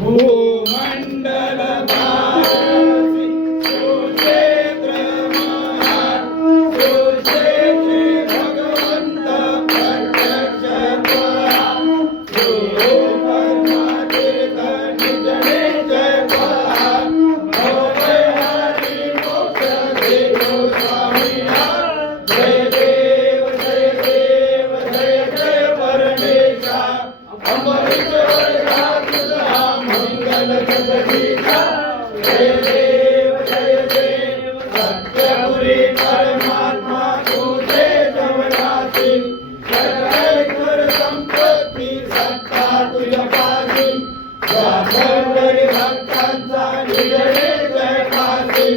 भूमंडल मासी सुक्षेत्र महान सुक्षेत्री भगवंत प्रत्यक्ष पहा परमातीर्थ निज निज पहा भोले हरी मोक्ष देव स्वामीना जय देव जय देव जय जय परमेशा अमरीश्वर जगदीशा जय देव सत्यपुरी परमात्मा तुझे जवनासी सर्वैश्वर संपत्ती सत्ता तुझ्या पासी स्वातंत्र्य भक्तांचा निजने जय पासी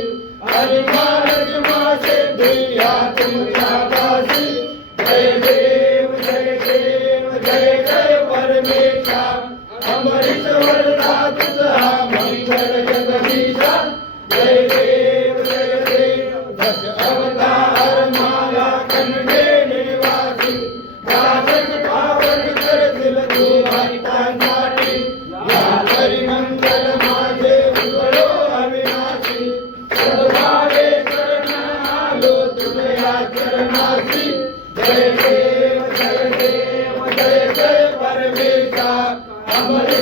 हरिमानज मासे दिया तुमच्या पासी जय देव जय जय परमेशा अमरीश्वर मंगल जगदीशा जय देव दश अवतार माला कन्हे निवासी पावन पावन करतील तू भक्तांसाठी या परिमंगल माझे उजळो अविनाशी सद्भावे शरण आलो तुझ्या चरणासी जय देव जय परमेशा अमर